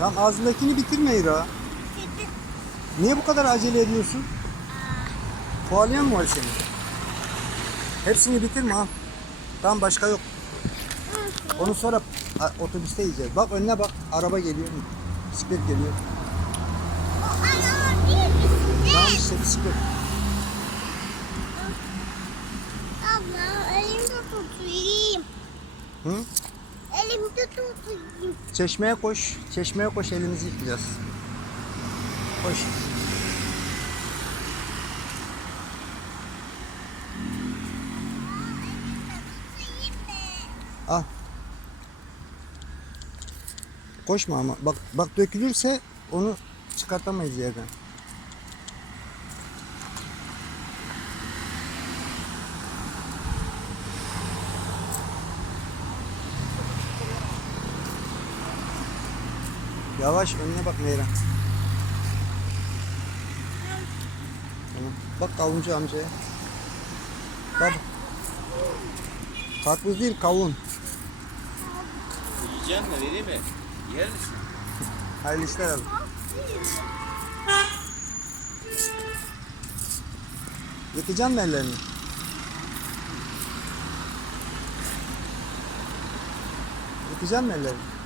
Tamam ağzındakini bitirme İra. Niye bu kadar acele ediyorsun? Koalayan mı var senin? Hepsini bitirme ha. Tamam başka yok. Onu sonra otobüste yiyeceğiz. Bak önüne bak. Araba geliyor. Bisiklet geliyor. O değil misin? Tamam işte bisiklet. Abla elimde tutayım. Hı? Elimde tutayım. Çeşmeye koş. Çeşmeye koş elimizi yıkayacağız. Koş. Al. Koşma ama. Bak bak dökülürse onu çıkartamayız yerden. Yavaş önüne bak Meyran. Tamam. Bak kavuncu amcaya. Bak. Karpuz değil kavun. Yiyecek mi vereyim mi? Yer misin? Hayırlı işler abi. Yıkacaksın mı ellerini? Yıkacaksın mı ellerini?